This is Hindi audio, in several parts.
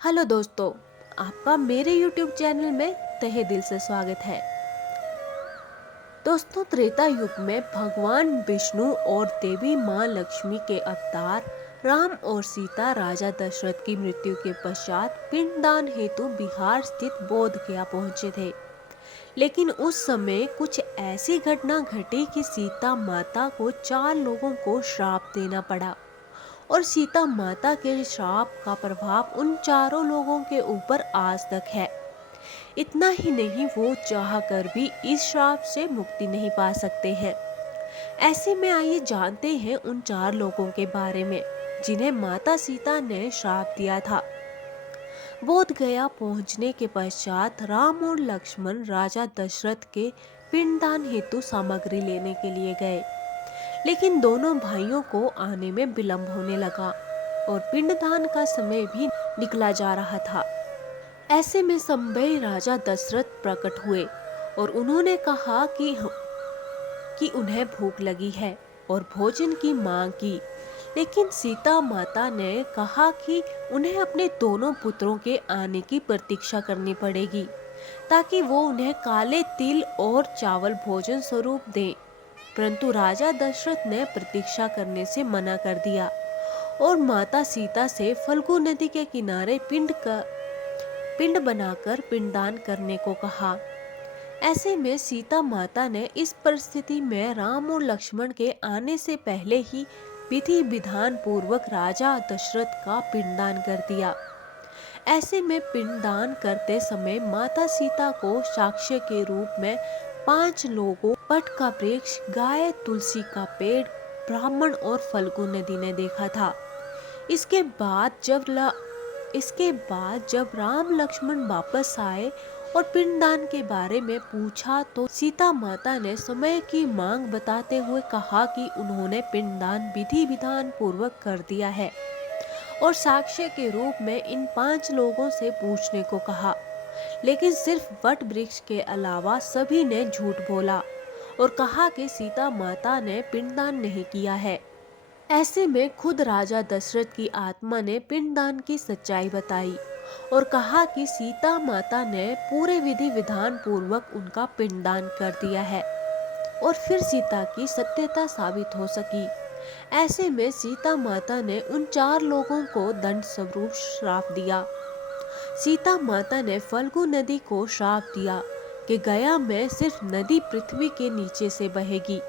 हेलो दोस्तों, आपका मेरे YouTube चैनल में तहे दिल से स्वागत है। दोस्तों, त्रेता युग में भगवान विष्णु और देवी माँ लक्ष्मी के अवतार राम और सीता राजा दशरथ की मृत्यु के पश्चात पिंडदान हेतु बिहार स्थित बोध गया पहुंचे थे। लेकिन उस समय कुछ ऐसी घटना घटी कि सीता माता को 4 लोगों को श्राप देना पड़ा और सीता माता के श्राप का प्रभाव उन चारों लोगों के ऊपर आज तक है। इतना ही नहीं, वो चाह कर भी इस श्राप से मुक्ति नहीं पा सकते हैं। ऐसे में आइए जानते हैं उन 4 लोगों के बारे में जिन्हें माता सीता ने श्राप दिया था। बोध गया पहुंचने के पश्चात राम और लक्ष्मण राजा दशरथ के पिंडदान हेतु सामग्री लेने के लिए गए, लेकिन दोनों भाइयों को आने में विलंब होने लगा और पिंडदान का समय भी निकला जा रहा था। ऐसे में संभय राजा दशरथ प्रकट हुए और उन्होंने कहा कि उन्हें भूख लगी है और भोजन की मांग की। लेकिन सीता माता ने कहा कि उन्हें अपने दोनों पुत्रों के आने की प्रतीक्षा करनी पड़ेगी ताकि वो उन्हें काले तिल और चावल भोजन स्वरूप दें। परंतु राजा दशरथ ने प्रतीक्षा करने से मना कर दिया और माता सीता से फल्गु नदी के किनारे पिंड बनाकर पिंडदान करने को कहा। ऐसे में सीता माता ने इस परिस्थिति में राम और लक्ष्मण के आने से पहले ही विधि विधान पूर्वक राजा दशरथ का पिंडदान कर दिया। ऐसे में पिंडदान करते समय माता सीता को साक्ष्य के रूप में 5 लोगों, वट का वृक्ष, गाय, तुलसी का पेड़, ब्राह्मण और फल्गु नदी ने देखा था। इसके बाद जब राम लक्ष्मण वापस आए और पिंडदान के बारे में पूछा तो सीता माता ने समय की मांग बताते हुए कहा कि उन्होंने पिंडदान विधि विधान पूर्वक कर दिया है और साक्ष्य के रूप में इन 5 लोगों से पूछने को कहा। लेकिन सिर्फ वट वृक्ष के अलावा सभी ने झूठ बोला और कहा कि सीता माता ने पिंडदान नहीं किया है। ऐसे में खुद राजा दशरथ की आत्मा ने पिंडदान की सच्चाई बताई और कहा कि सीता माता ने पूरे विधि विधान पूर्वक उनका पिंडदान कर दिया है और फिर सीता की सत्यता साबित हो सकी। ऐसे में सीता माता ने उन 4 लोगों को दंड स्वरूप श्राप दिया। सीता माता ने फल्गु नदी को श्राप दिया कि गया में सिर्फ नदी पृथ्वी के नीचे से बहेगी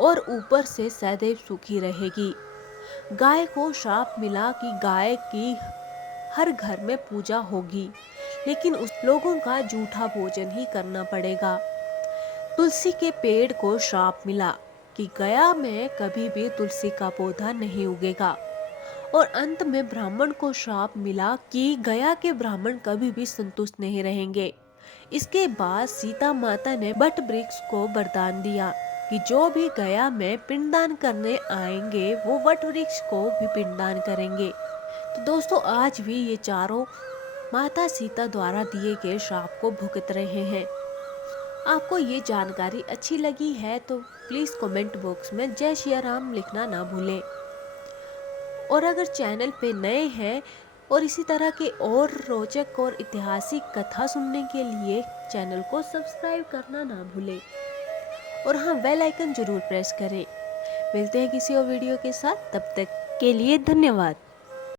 और ऊपर से सदैव सूखी रहेगी। गाय को श्राप मिला कि गाय की हर घर में पूजा होगी, लेकिन उस लोगों का जूठा भोजन ही करना पड़ेगा। तुलसी के पेड़ को श्राप मिला कि गया में कभी भी तुलसी का पौधा नहीं उगेगा और अंत में ब्राह्मण को श्राप मिला कि गया के ब्राह्मण कभी भी संतुष्ट नहीं रहेंगे। इसके बाद सीता माता ने वट वृक्ष को वरदान दिया कि जो भी गया में पिंडदान करने आएंगे वो वट वृक्ष को भी पिंडदान करेंगे। तो दोस्तों, आज भी ये चारों माता सीता द्वारा दिए गए श्राप को भुगत रहे हैं। आपको ये जानकारी अच्छी लगी है तो प्लीज कमेंट बॉक्स में जय श्री राम लिखना ना भूलें। और अगर चैनल पे नए हैं और इसी तरह के और रोचक और ऐतिहासिक कथा सुनने के लिए चैनल को सब्सक्राइब करना ना भूलें और हाँ, बेल आइकन जरूर प्रेस करें। मिलते हैं किसी और वीडियो के साथ, तब तक के लिए धन्यवाद।